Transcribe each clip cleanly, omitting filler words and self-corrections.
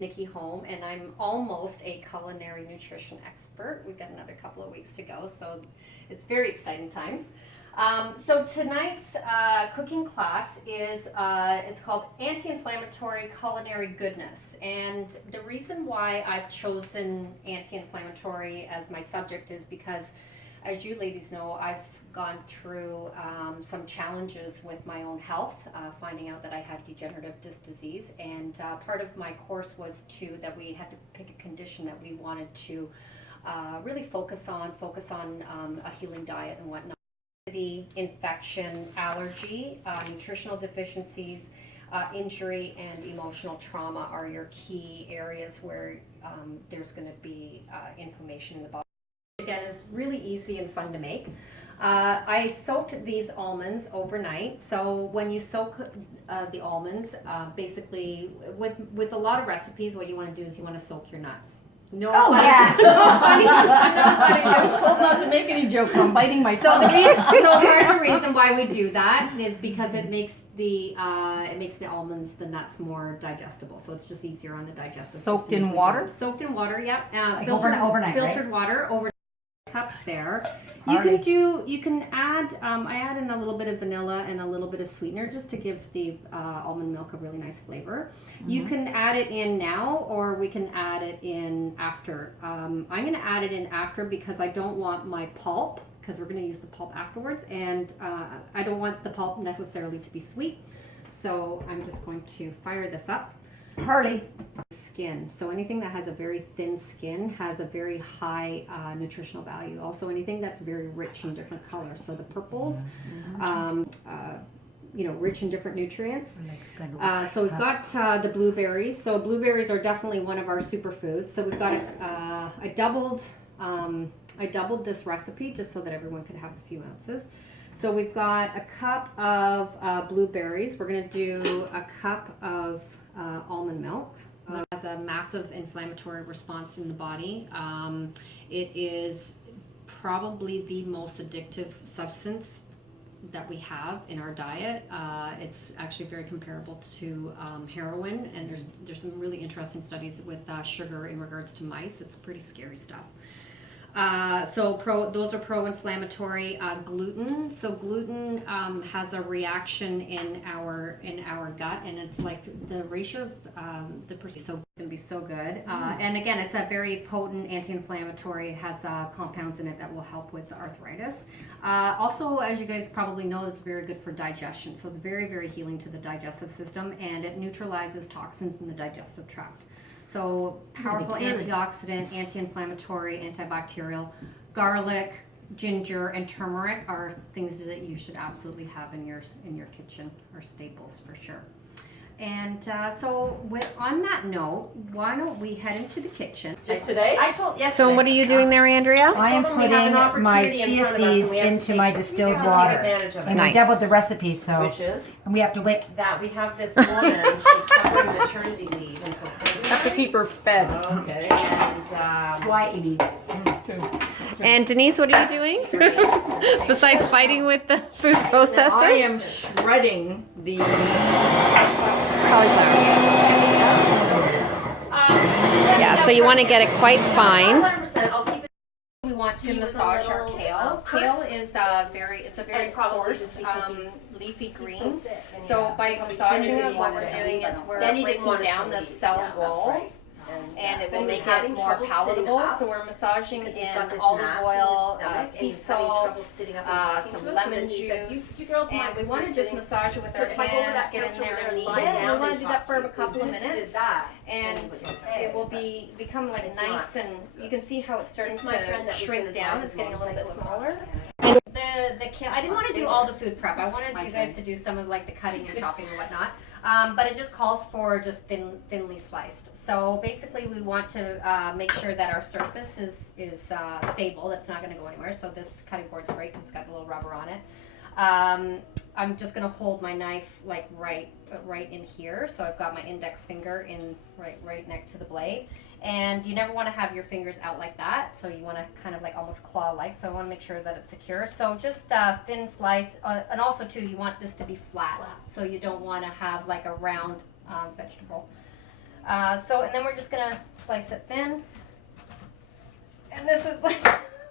Nikki Holm, and I'm almost a culinary nutrition expert. We've got another couple of weeks to go, so it's very exciting times. So tonight's cooking class is it's called Anti-Inflammatory Culinary Goodness, and the reason why I've chosen anti-inflammatory as my subject is because, as you ladies know, I've gone through some challenges with my own health, finding out that I had degenerative disc disease, and part of my course was that we had to pick a condition that we wanted to really focus on a healing diet and whatnot. Infection, allergy, nutritional deficiencies, injury, and emotional trauma are your key areas where there's going to be inflammation in the body. Again, is really easy and fun to make. I soaked these almonds overnight. So when you soak the almonds, basically with a lot of recipes, what you want to do is you want to soak your nuts. No, oh funny. yeah, no funny. I'm not funny. I was told not to make any jokes. I'm biting my tongue. So part of the reason why we do that is because it makes the almonds, the nuts, more digestible. So it's just easier on the digestive Soaked system. in water? Soaked in water, yeah. Like overnight, filtered right? water over cups there. Alright. You can add, I add in a little bit of vanilla and a little bit of sweetener just to give the almond milk a really nice flavor. You can add it in now, or we can add it in after. I'm going to add it in after because I don't want my pulp, because we're going to use the pulp afterwards, and I don't want the pulp necessarily to be sweet. So I'm just going to fire this up. Hardy. Skin. So anything that has a very thin skin has a very high nutritional value. Also anything that's very rich in different colors. So the purples, rich in different nutrients. So we've got the blueberries. So blueberries are definitely one of our superfoods. So we've got I doubled this recipe just so that everyone could have a few ounces. So we've got a cup of blueberries. We're going to do a cup of almond milk. It has a massive inflammatory response in the body. It is probably the most addictive substance that we have in our diet. It's actually very comparable to heroin, and there's some really interesting studies with sugar in regards to mice. It's pretty scary stuff. Those are pro-inflammatory. Gluten. So gluten has a reaction in our gut, and it's like the ratios, the percent so going to be so good. And again, it's a very potent anti-inflammatory. It has compounds in it that will help with the arthritis. Also, as you guys probably know, it's very good for digestion. So it's very, very healing to the digestive system, and it neutralizes toxins in the digestive tract. So powerful antioxidant, anti-inflammatory, antibacterial. Garlic, ginger, and turmeric are things that you should absolutely have in your kitchen, or staples for sure. And on that note, why don't we head into the kitchen? Just today? I told yesterday. So what are you doing there, Andrea? I am told them we have an putting my opportunity in chia front of us and seeds we have to into take- my we distilled have to take water. advantage of it. And Nice. I doubled the recipe, so Which is and we have to wait. that we have this woman, she's covering maternity leave until February. Have to keep her fed. Okay. And Why, you need? And Denise, what are you doing? Besides fighting with the food processor? I am shredding the cauliflower. Yeah, so you want to get it quite fine. 100%. I'll keep it. We want to He was a massage our little, kale. hurt. Kale is a very And probably coarse, just because he's leafy green. so sick and So he's by probably massaging trying it, to what do we're it. doing is we're Then he didn't breaking want us down to the leave. cell Yeah, that's walls. right. And it but will he was make having it more trouble sitting palatable. up So we're massaging because he's in got this olive mass in his oil, stomach, and sea he's having salt, trouble sitting up and talking some to us. lemon And then he said, juice, you girls and mind we if want we're to just sitting- massage it with our If I go over hands, that get in couch there over and knead there and it. lie And we down want to and do talk that for to a you. So as couple soon of as he minutes, did that, and then he was okay, it will but become like it's nice, not. and you can see how it's starting It's my friend to that was shrink gonna down. drive It's his getting a little bit motorcycle smaller. across The kale, I didn't want to do all the food prep. I wanted you guys to do some of like the cutting and chopping and whatnot. But it just calls for just thinly sliced. So basically we want to make sure that our surface is stable. That's not going to go anywhere. So this cutting board's great because it's got a little rubber on it. I'm just going to hold my knife like right in here. So I've got my index finger in right next to the blade. And you never want to have your fingers out like that. So you want to kind of like almost claw-like. So I want to make sure that it's secure. So just thin slice. And also too, you want this to be flat. So you don't want to have like a round vegetable. And then we're just gonna slice it thin. And this is like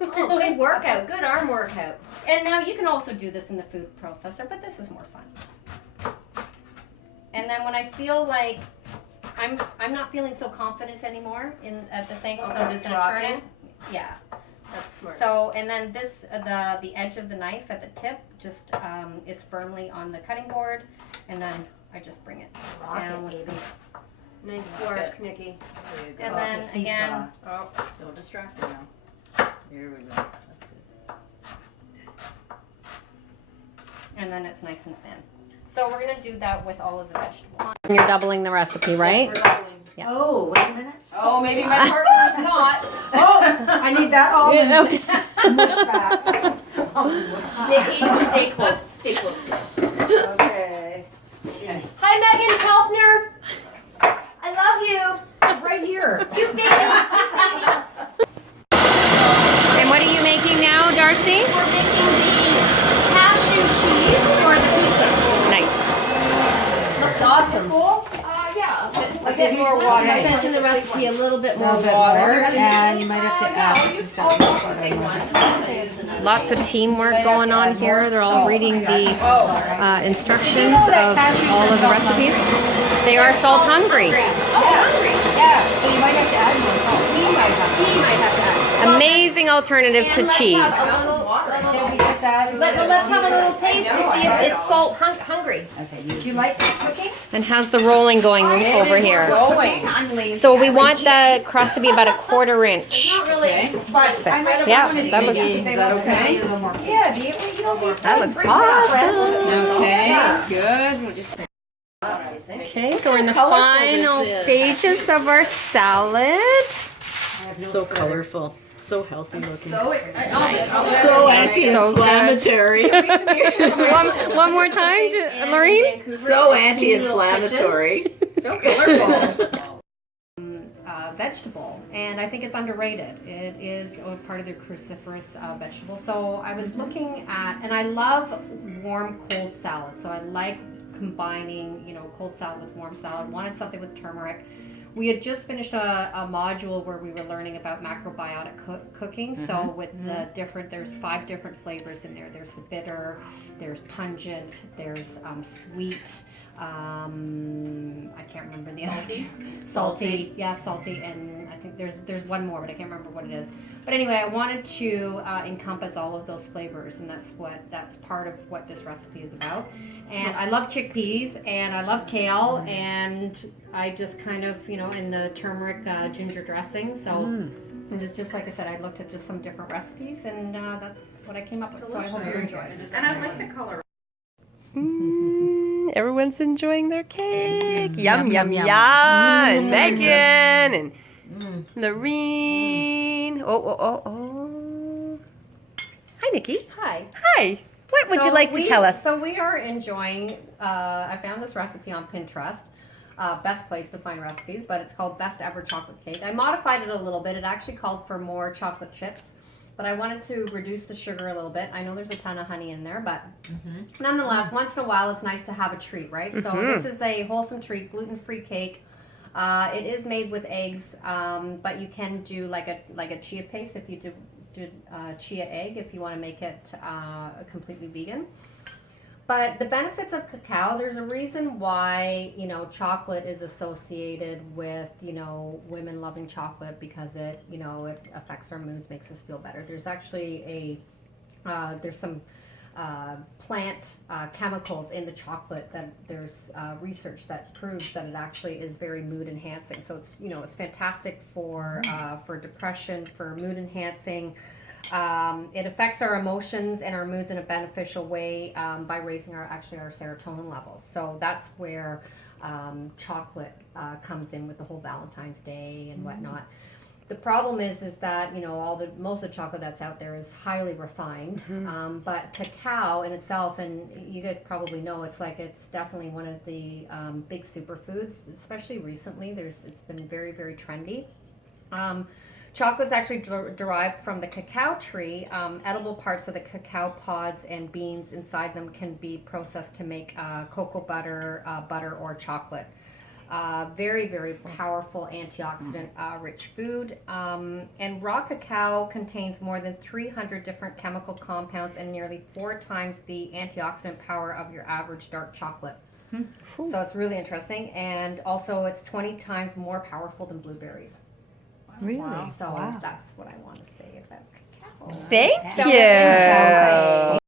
Oh, good workout. Good arm workout. And now you can also do this in the food processor, but this is more fun. And then when I feel like I'm not feeling so confident anymore at this angle, so I'm just gonna turn it. Yeah. That's smart. So, and then this, the edge of the knife at the tip, just is firmly on the cutting board, and then I just bring it down with some. Nice work, Nikki. There you go. And then again, Oh, don't distract her now. Here we go. That's good. and then it's nice and thin. So we're gonna do that with all of the vegetables. You're doubling the recipe, right? Yeah. Oh, wait a minute. Oh, maybe my partner's not. Oh, I need that almond Yeah, okay. mush back. Nikki, stay close. Stay close. Okay. Hi, Megan Telpner. I love you. It's right here. Cute baby. Cute baby. And what are you making now, Darcy? We're making the cashew cheese for the pizza. Nice. Looks awesome. Yeah. A bit more water. It says in the recipe a little bit A more little bit water. more, and you might have to add just a Lots of teamwork going on here. They're all reading the instructions of all of the recipes. They are salt hungry. Yeah, so you might have to add more salt. He might have to add. Amazing alternative to cheese. Should we just add? Let's have a little taste to see if it's salt hungry. Okay, do you like this cooking? And how's the rolling going over here? Going. So we want the crust to be about 1/4 inch. Not really, but Yeah, that looks Is that okay? Yeah, do you don't need that looks awesome. Okay, good. We'll just. Okay, so we're in the colorful final this is. stages of our salad. So colorful. So healthy looking. so So anti-inflammatory. One more time, Lorraine. So anti-inflammatory. So colorful. Vegetable, and I think it's underrated. It is part of their cruciferous vegetable. So I was looking at, and I love warm cold salad. So I like combining, cold salad with warm salad. Wanted something with turmeric. We had just finished a module where we were learning about macrobiotic cooking. So with the there's 5 different flavors in there. There's the bitter, there's pungent, there's sweet. I can't remember the other two. Salty, yeah, salty, and I think there's one more, but I can't remember what it is. But anyway, I wanted to encompass all of those flavors, and that's part of what this recipe is about. And I love chickpeas, and I love kale, and I just kind of, in the turmeric ginger dressing. So, and it's just like I said, I looked at just some different recipes, and that's what I came up with. So I hope you enjoy it. And I like the color. Everyone's enjoying their cake. Yum, yum, yum, yum. yum. And Megan and Lorene. Oh. Hi, Nikki. Hi. Hi. What would you like to tell us? So we are enjoying, I found this recipe on Pinterest. Best place to find recipes, but it's called Best Ever Chocolate Cake. I modified it a little bit. It actually called for more chocolate chips, but I wanted to reduce the sugar a little bit. I know there's a ton of honey in there, but nonetheless, once in a while, it's nice to have a treat, right? So this is a wholesome treat, gluten-free cake. It is made with eggs, but you can do like a chia paste if you do chia egg if you want to make it completely vegan. But the benefits of cacao, there's a reason why, chocolate is associated with, women loving chocolate because it affects our moods, makes us feel better. There's actually there's some plant chemicals in the chocolate that there's research that proves that it actually is very mood enhancing. So it's fantastic for depression, for mood enhancing. It affects our emotions and our moods in a beneficial way by raising our serotonin levels. So that's where chocolate comes in with the whole Valentine's Day and whatnot. The problem is that most of the chocolate that's out there is highly refined, but cacao in itself, and you guys probably know, it's definitely one of the big superfoods, especially recently. It's been very, very trendy. Chocolate's actually derived from the cacao tree. Edible parts of the cacao pods and beans inside them can be processed to make cocoa butter, butter, or chocolate. Very, very powerful antioxidant rich food. And raw cacao contains more than 300 different chemical compounds and nearly 4 times the antioxidant power of your average dark chocolate. So it's really interesting. And also it's 20 times more powerful than blueberries. Really? So Wow. that's what I want to say about cacao. Thank So you.